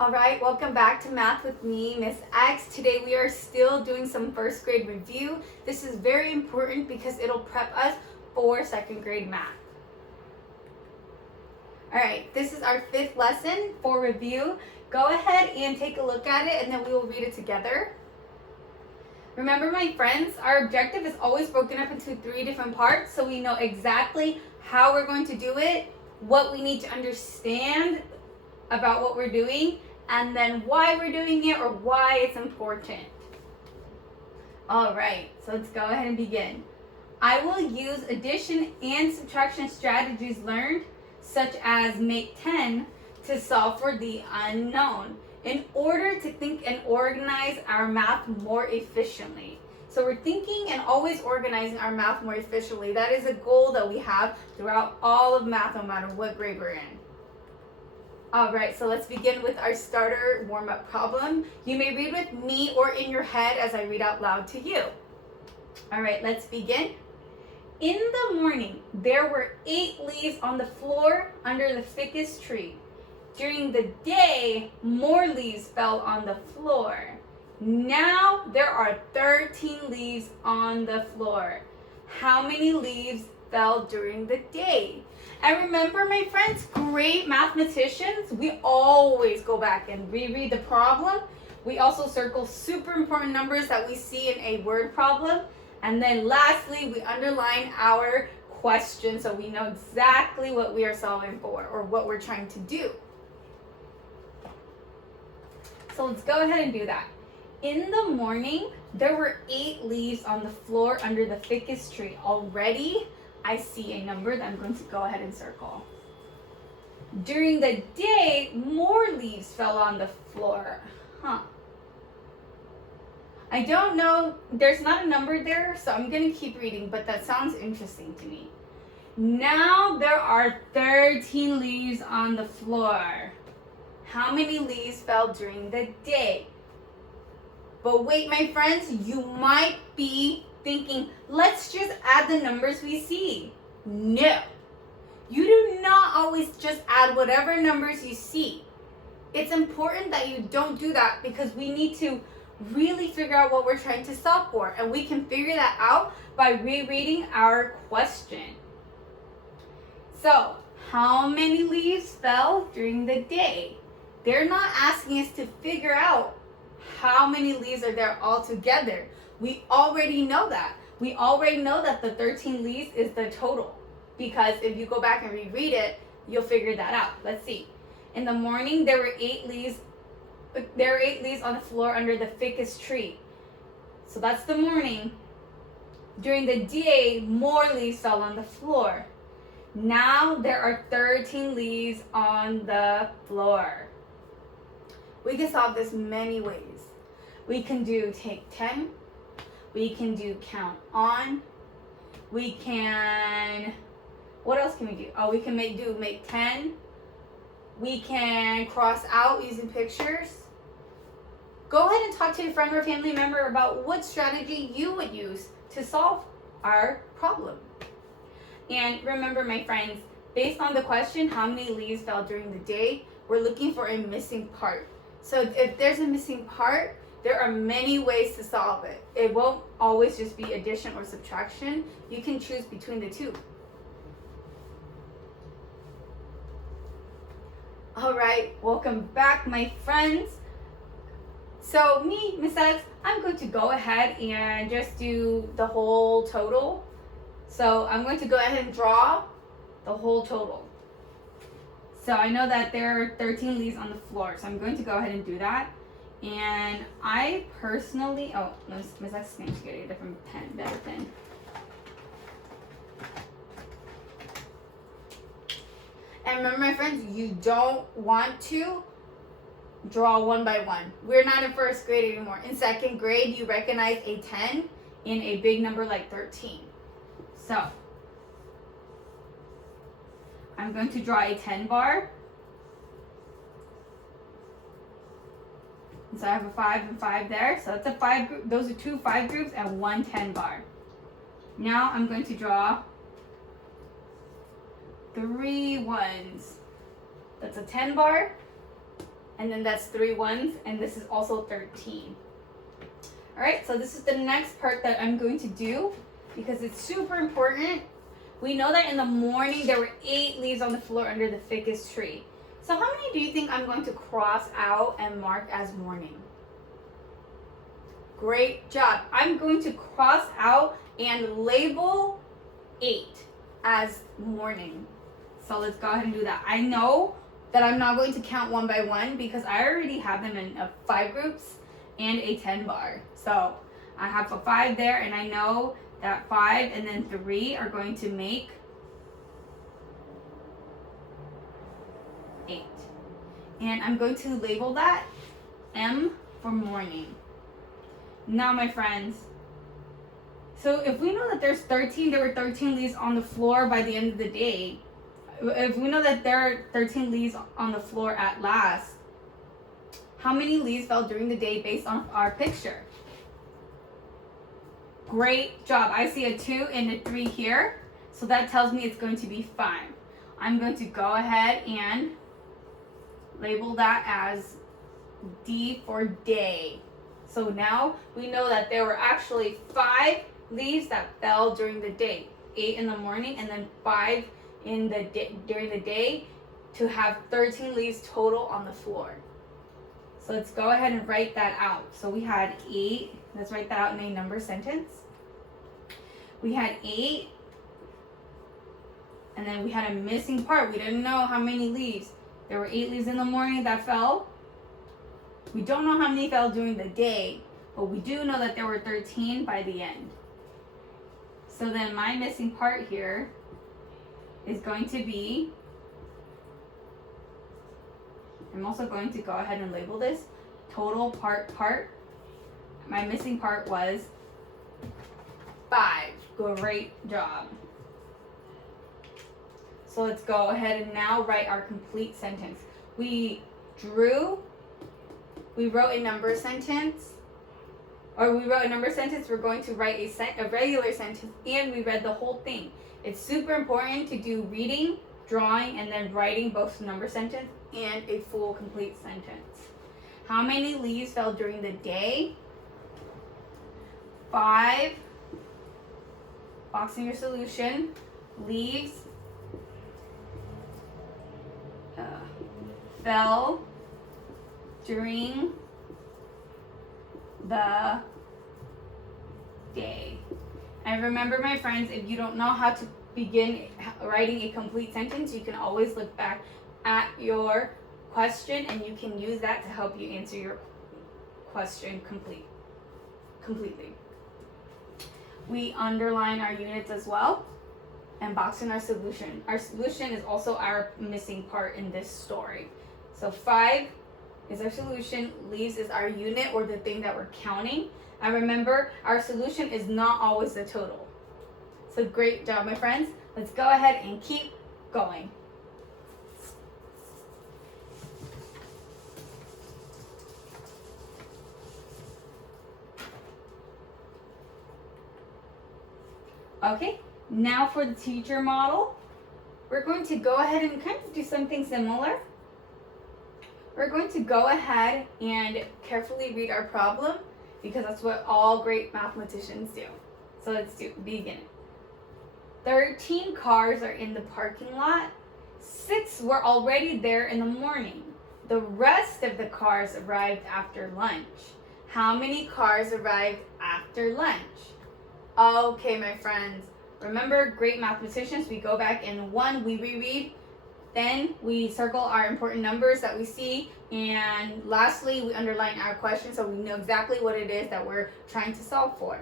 All right, welcome back to Math with me, Miss X. Today we are still doing some first grade review. This is very important because it'll prep us for second grade math. All right, this is our 5th lesson for review. Go ahead and take a look at it and then we will read it together. Remember, my friends, our objective is always broken up into 3 different parts so we know exactly how we're going to do it, what we need to understand about what we're doing, and then why we're doing it or why it's important. All right, so let's go ahead and begin. I will use addition and subtraction strategies learned, such as make 10, to solve for the unknown in order to think and organize our math more efficiently. So we're thinking and always organizing our math more efficiently. That is a goal that we have throughout all of math, no matter what grade we're in. All right, so let's begin with our starter warm-up problem. You may read with me or in your head as I read out loud to you. All right, let's begin. In the morning, there were 8 leaves on the floor under the ficus tree. During the day, more leaves fell on the floor. Now there are 13 leaves on the floor. How many leaves fell during the day? And remember, my friends, great mathematicians, we always go back and reread the problem. We also circle super important numbers that we see in a word problem. And then lastly, we underline our question so we know exactly what we are solving for or what we're trying to do. So let's go ahead and do that. In the morning, there were 8 leaves on the floor under the ficus tree. Already, I see a number that I'm going to go ahead and circle. During the day, more leaves fell on the floor. I don't know, there's not a number there, so I'm going to keep reading, but that sounds interesting to me. Now there are 13 leaves on the floor. How many leaves fell during the day? But wait, my friends, you might be thinking, let's just add the numbers we see. No, you do not always just add whatever numbers you see. It's important that you don't do that because we need to really figure out what we're trying to solve for, and we can figure that out by rereading our question. So, how many leaves fell during the day? They're not asking us to figure out how many leaves are there altogether. We already know that. We already know that the 13 leaves is the total, because if you go back and reread it, you'll figure that out. Let's see. In the morning, there were 8 leaves. There are 8 leaves on the floor under the ficus tree. So that's the morning. During the day, more leaves fell on the floor. Now there are 13 leaves on the floor. We can solve this many ways. We can do take 10. We can do count on. We can, what else can we do? Oh, we can make 10. We can cross out using pictures. Go ahead and talk to your friend or family member about what strategy you would use to solve our problem. And remember, my friends, based on the question, how many leaves fell during the day, we're looking for a missing part. So if there's a missing part, there are many ways to solve it. It won't always just be addition or subtraction. You can choose between the two. All right, welcome back, my friends. So me, Miss X, I'm going to go ahead and just do the whole total. So I'm going to go ahead and draw the whole total. So I know that there are 13 leaves on the floor, so I'm going to go ahead and do that. And I personally, Miss X is going to get a different pen, better pen. And remember, my friends, you don't want to draw one by one. We're not in first grade anymore. In second grade, you recognize a 10 in a big number like 13. So I'm going to draw a 10 bar. And so I have a 5 and 5 there. So that's a 5 group. Those are 2 5 groups and 1 10 bar. Now I'm going to draw 3 ones. That's a 10 bar and then that's 3 ones, and this is also 13. All right, so this is the next part that I'm going to do because it's super important. We know that in the morning there were 8 leaves on the floor under the ficus tree. So how many do you think I'm going to cross out and mark as morning? Great job. I'm going to cross out and label 8 as morning. So let's go ahead and do that. I know that I'm not going to count one by one because I already have them in 5 groups and a 10 bar. So I have a 5 there, and I know that 5 and then 3 are going to make 8. And I'm going to label that M for morning. Now, my friends, so if we know that there were 13 leaves on the floor by the end of the day, if we know that there are 13 leaves on the floor at last, how many leaves fell during the day based on our picture? Great job. I see a 2 and a 3 here, so that tells me it's going to be 5. I'm going to go ahead and label that as D for day. So now we know that there were actually 5 leaves that fell during the day, 8 in the morning and then 5 in the during the day, to have 13 leaves total on the floor. So let's go ahead and write that out. So we had 8. Let's write that out in a number sentence. We had 8, and then we had a missing part. We didn't know how many leaves. There were 8 leaves in the morning that fell. We don't know how many fell during the day, but we do know that there were 13 by the end. So then my missing part here is going to be, I'm also going to go ahead and label this total part. My missing part was 5. Great job. So let's go ahead and now write our complete sentence. We wrote a number sentence, we're going to write a regular sentence, and we read the whole thing. It's super important to do reading, drawing, and then writing both number sentence and a full complete sentence. How many leaves fell during the day? 5. Box in your solution. Leaves fell during the day. And remember, my friends, if you don't know how to begin writing a complete sentence, you can always look back at your question and you can use that to help you answer your question completely. We underline our units as well and box in our solution. Our solution is also our missing part in this story. So 5 is our solution, leaves is our unit or the thing that we're counting. And remember, our solution is not always the total. So great job, my friends. Let's go ahead and keep going. Okay, now for the teacher model, we're going to go ahead and kind of do something similar. We're going to go ahead and carefully read our problem because that's what all great mathematicians do. So let's begin. 13 cars are in the parking lot. 6 were already there in the morning. The rest of the cars arrived after lunch. How many cars arrived after lunch? Okay, my friends. Remember, great mathematicians, we go back and 1, we reread, then we circle our important numbers that we see, and lastly, we underline our question so we know exactly what it is that we're trying to solve for.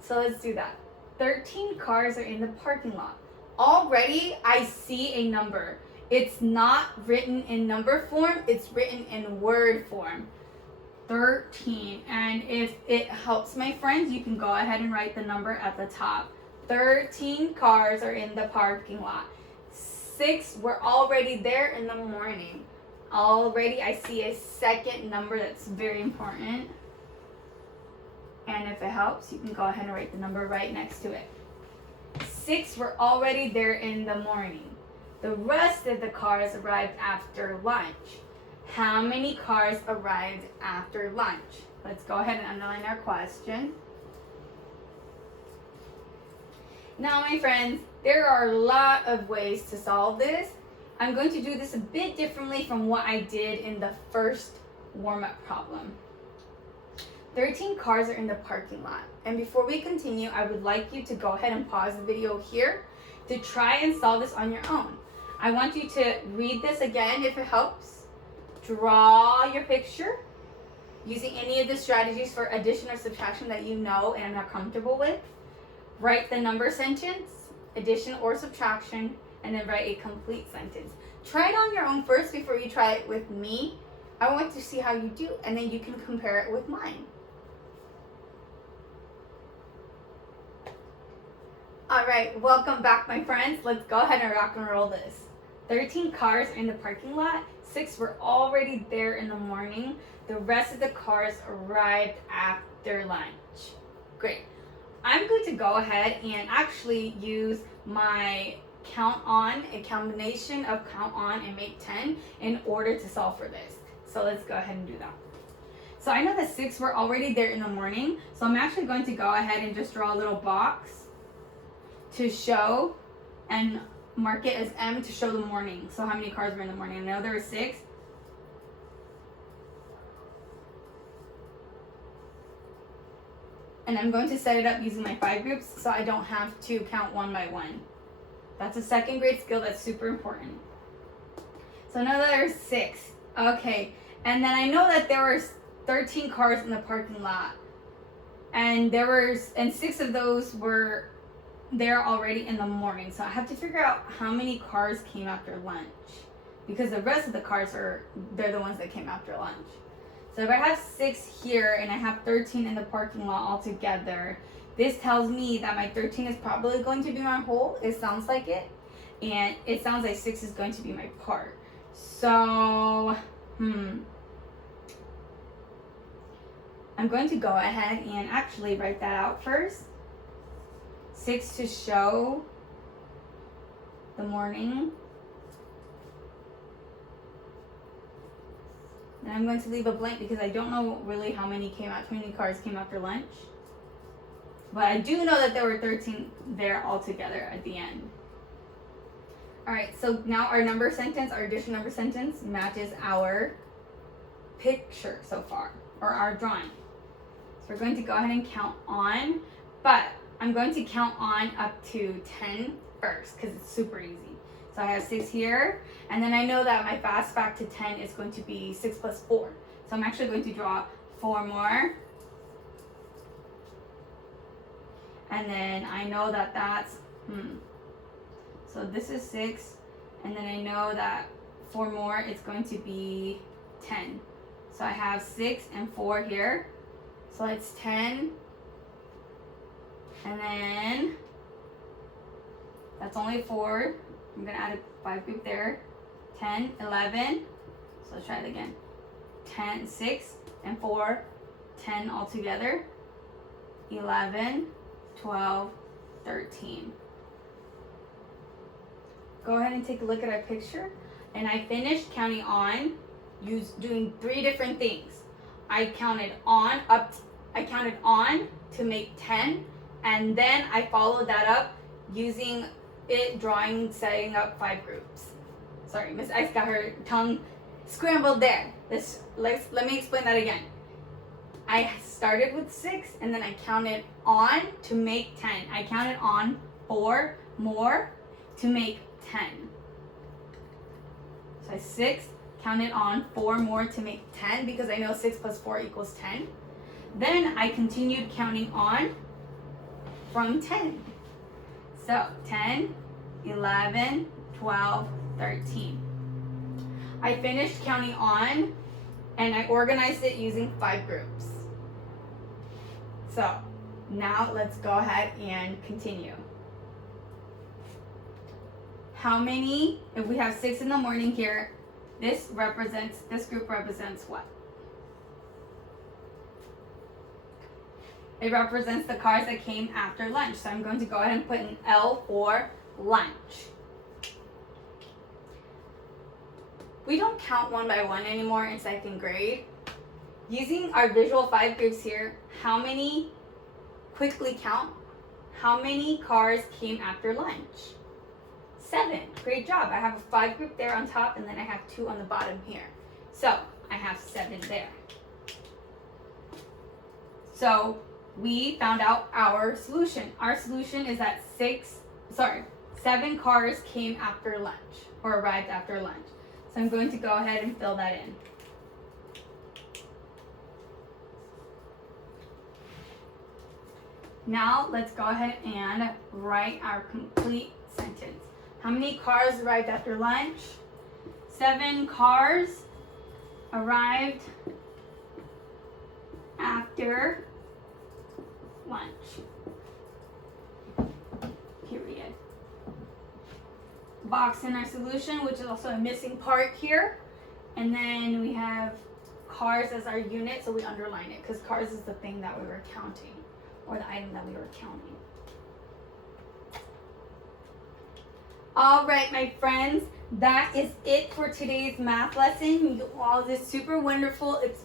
So let's do that. 13 cars are in the parking lot. Already, I see a number. It's not written in number form, it's written in word form. 13. And if it helps, my friends, you can go ahead and write the number at the top. 13 cars are in the parking lot. 6 were already there in the morning. Already, I see a second number that's very important. And if it helps, you can go ahead and write the number right next to it. 6 were already there in the morning. The rest of the cars arrived after lunch. How many cars arrived after lunch? Let's go ahead and underline our question. Now, my friends, there are a lot of ways to solve this. I'm going to do this a bit differently from what I did in the first warm-up problem. 13 cars are in the parking lot. And before we continue, I would like you to go ahead and pause the video here to try and solve this on your own. I want you to read this again if it helps. Draw your picture using any of the strategies for addition or subtraction that you know and are comfortable with. Write the number sentence, addition or subtraction, and then write a complete sentence. Try it on your own first before you try it with me. I want to see how you do, and then you can compare it with mine. All right, welcome back, my friends. Let's go ahead and rock and roll this. 13 cars in the parking lot. 6 were already there in the morning. The rest of the cars arrived after lunch. Great. I'm going to go ahead and actually use my count on, a combination of count on and make 10 in order to solve for this. So let's go ahead and do that. So I know that 6 were already there in the morning. So I'm actually going to go ahead and just draw a little box to show and mark it as M to show the morning. So how many cars were in the morning? I know there were 6. And I'm going to set it up using my 5 groups so I don't have to count one by one. That's a second grade skill that's super important. So now that there's 6. Okay, and then I know that there were 13 cars in the parking lot. And 6 of those were there already in the morning. So I have to figure out how many cars came after lunch, because the rest of the cars they're the ones that came after lunch. So if I have 6 here and I have 13 in the parking lot altogether, this tells me that my 13 is probably going to be my whole. It sounds like it. And it sounds like 6 is going to be my part. So, I'm going to go ahead and actually write that out first. 6 to show the morning. And I'm going to leave a blank because I don't know really how many cars came after lunch. But I do know that there were 13 there altogether at the end. Alright, so now our number sentence, our addition number sentence matches our picture so far, or our drawing. So we're going to go ahead and count on, but I'm going to count on up to 10 first because it's super easy. So I have 6 here, and then I know that my fast back to 10 is going to be 6 plus 4. So I'm actually going to draw 4 more. And then I know that that's, so this is 6, and then I know that 4 more, it's going to be 10. So I have 6 and 4 here. So it's 10. And then that's only 4. I'm going to add a 5 group there. 10, 11. So let's try it again. 10, 6 and 4, 10 altogether. 11, 12, 13. Go ahead and take a look at our picture. And I finished counting on, doing 3 different things. I counted on to make 10. And then I followed that up using setting up 5 groups. Sorry, Miss Ice got her tongue scrambled there. Let me explain that again. I started with 6 and then I counted on to make 10. I counted on 4 more to make 10. So I 6, counted on 4 more to make 10 because I know 6 plus 4 equals 10. Then I continued counting on from 10. So 10, 11, 12, 13. I finished counting on and I organized it using 5 groups. So now let's go ahead and continue. How many, if we have 6 in the morning here, this group represents what? It represents the cars that came after lunch. So I'm going to go ahead and put an L for lunch. we don't count one by one anymore in second grade. Using our visual 5 groups here, quickly count, how many cars came after lunch? 7. Great job. I have a 5 group there on top, and then I have 2 on the bottom here. So I have 7 there. So we found out our solution. Our solution is that 7 cars came after lunch, or arrived after lunch. So I'm going to go ahead and fill that in. Now let's go ahead and write our complete sentence. How many cars arrived after lunch? 7 cars arrived after lunch. Period. Box in our solution, which is also a missing part here. And then we have cars as our unit, so we underline it because cars is the thing that we were counting, or the item that we were counting. All right, my friends, that is it for today's math lesson. You all, this is super wonderful. It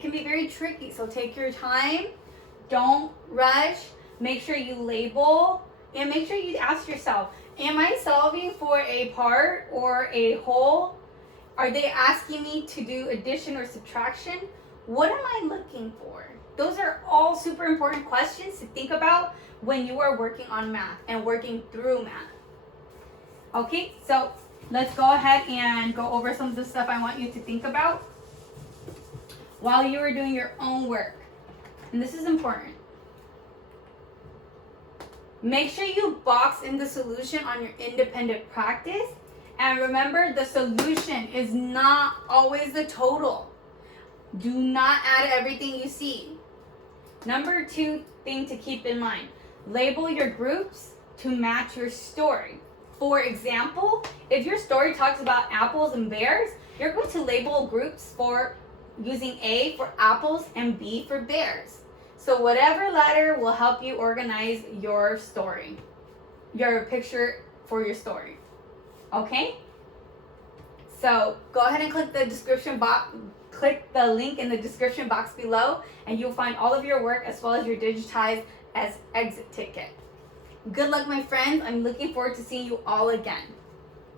can be very tricky, so take your time. Don't rush. Make sure you label, and make sure you ask yourself, am I solving for a part or a whole? Are they asking me to do addition or subtraction? What am I looking for? Those are all super important questions to think about when you are working on math and working through math. Okay, so let's go ahead and go over some of the stuff I want you to think about while you are doing your own work. And this is important. Make sure you box in the solution on your independent practice. And remember, the solution is not always the total. Do not add everything you see. Number 2 thing to keep in mind, label your groups to match your story. For example, if your story talks about apples and bears, you're going to label groups for using A for apples and B for bears. So whatever letter will help you organize your story, your picture for your story. Okay? So go ahead and click the description box. Click the link in the description box below, and you'll find all of your work as well as your digitized as exit ticket. Good luck, my friends. I'm looking forward to seeing you all again.